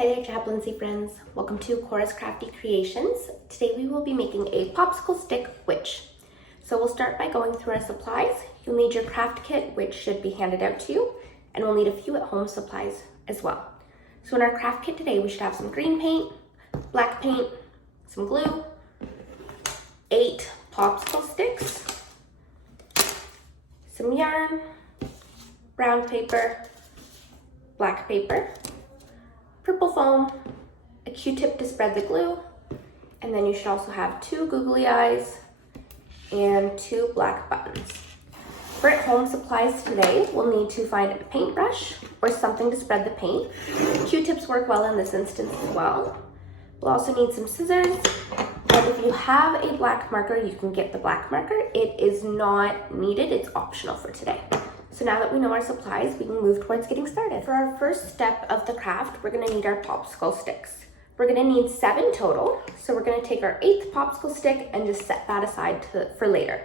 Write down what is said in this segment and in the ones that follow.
Hi there, Chaplaincy friends. Welcome to Cora's Crafty Creations. Today we will be making a popsicle stick witch. So we'll start by going through our supplies. You'll need your craft kit, which should be handed out to you, and we'll need a few at-home supplies as well. So in our craft kit today, we should have some green paint, black paint, some glue, 8 popsicle sticks, some yarn, brown paper, black paper, purple foam, a Q-tip to spread the glue, and then you should also have 2 googly eyes and 2 black buttons. For at-home supplies today, we'll need to find a paintbrush or something to spread the paint. Q-tips work well in this instance as well. We'll also need some scissors, and if you have a black marker, you can get the black marker. It is not needed, it's optional for today. So now that we know our supplies, we can move towards getting started. For our first step of the craft, we're gonna need our popsicle sticks. We're gonna need 7 total. So we're gonna take our 8th popsicle stick and just set that aside for later.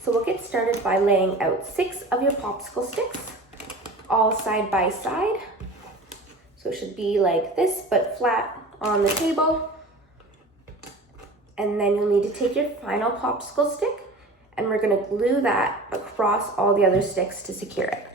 So we'll get started by laying out 6 of your popsicle sticks, all side by side. So it should be like this, but flat on the table. And then you'll need to take your final popsicle stick and we're gonna glue that across all the other sticks to secure it.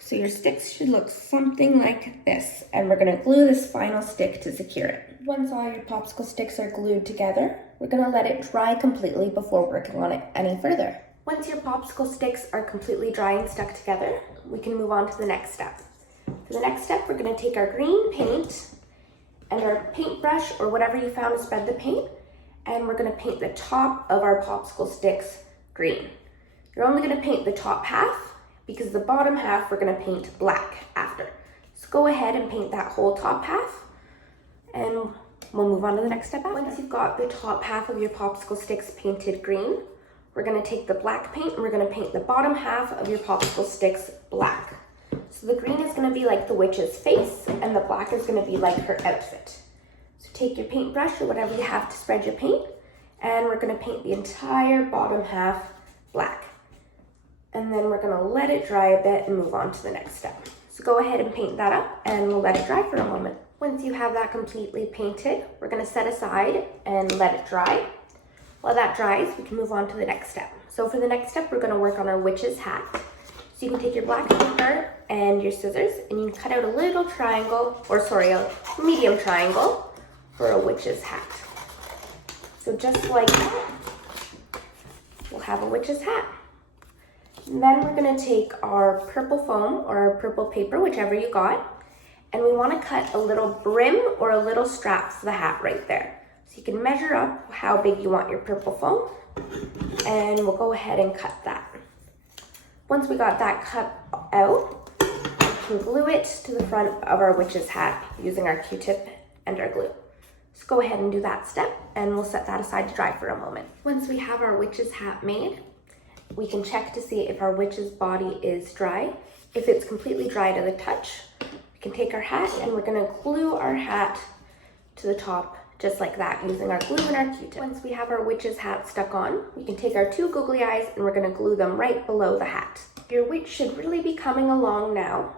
So your sticks should look something like this, and we're gonna glue this final stick to secure it. Once all your popsicle sticks are glued together, we're gonna let it dry completely before working on it any further. Once your popsicle sticks are completely dry and stuck together, we can move on to the next step. For the next step, we're gonna take our green paint and our paintbrush or whatever you found to spread the paint, and we're gonna paint the top of our popsicle sticks green. You're only gonna paint the top half because the bottom half we're gonna paint black after. So go ahead and paint that whole top half and we'll move on to the next step after. Once you've got the top half of your popsicle sticks painted green, we're gonna take the black paint and we're gonna paint the bottom half of your popsicle sticks black. So the green is gonna be like the witch's face and the black is gonna be like her outfit. So take your paintbrush or whatever you have to spread your paint, and we're gonna paint the entire bottom half black. And then we're gonna let it dry a bit and move on to the next step. So go ahead and paint that up and we'll let it dry for a moment. Once you have that completely painted, we're gonna set aside and let it dry. While that dries, we can move on to the next step. So for the next step, we're gonna work on our witch's hat. So you can take your black paper and your scissors and you can cut out a little triangle, or sorry, a medium triangle for a witch's hat. So just like that, we'll have a witch's hat. And then we're gonna take our purple foam or our purple paper, whichever you got, and we wanna cut a little brim or a little strap for the hat right there. So you can measure up how big you want your purple foam, and we'll go ahead and cut that. Once we got that cut out, we can glue it to the front of our witch's hat using our Q-tip and our glue. So go ahead and do that step and we'll set that aside to dry for a moment. Once we have our witch's hat made, we can check to see if our witch's body is dry. If it's completely dry to the touch, we can take our hat and we're gonna glue our hat to the top just like that using our glue and our Q-tip. Once we have our witch's hat stuck on, we can take our 2 googly eyes and we're gonna glue them right below the hat. Your witch should really be coming along now.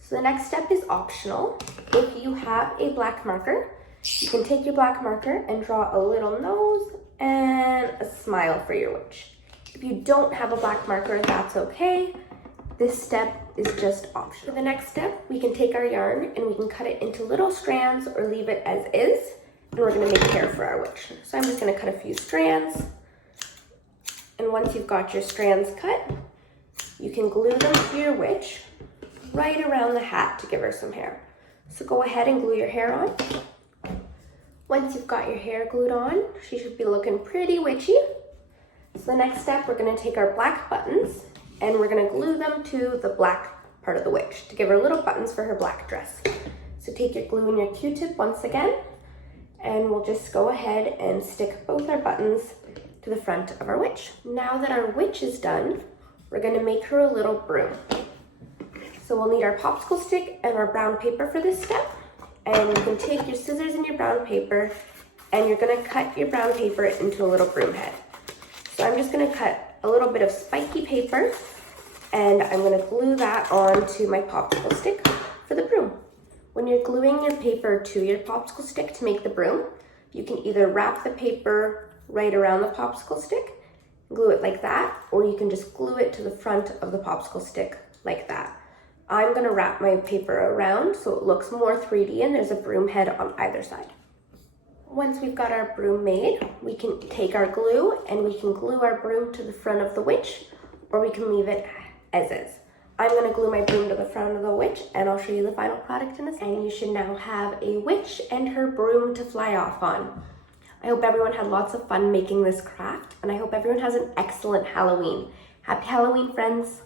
So the next step is optional. If you have a black marker, you can take your black marker and draw a little nose and a smile for your witch. If you don't have a black marker, that's okay. This step is just optional. For the next step, we can take our yarn and we can cut it into little strands or leave it as is, and we're gonna make hair for our witch. So I'm just gonna cut a few strands, and once you've got your strands cut, you can glue them to your witch right around the hat to give her some hair. So go ahead and glue your hair on. Once you've got your hair glued on, she should be looking pretty witchy. So the next step, we're gonna take our black buttons and we're gonna glue them to the black part of the witch to give her little buttons for her black dress. So take your glue and your Q-tip once again, and we'll just go ahead and stick both our buttons to the front of our witch. Now that our witch is done, we're gonna make her a little broom. So we'll need our popsicle stick and our brown paper for this step. And you can take your scissors and your brown paper and you're gonna cut your brown paper into a little broom head. So I'm just gonna cut a little bit of spiky paper and I'm gonna glue that onto my popsicle stick for the broom. When you're gluing your paper to your popsicle stick to make the broom, you can either wrap the paper right around the popsicle stick, glue it like that, or you can just glue it to the front of the popsicle stick like that. I'm gonna wrap my paper around so it looks more 3D and there's a broom head on either side. Once we've got our broom made, we can take our glue and we can glue our broom to the front of the witch, or we can leave it as is. I'm gonna glue my broom to the front of the witch and I'll show you the final product in a second. And you should now have a witch and her broom to fly off on. I hope everyone had lots of fun making this craft, and I hope everyone has an excellent Halloween. Happy Halloween, friends!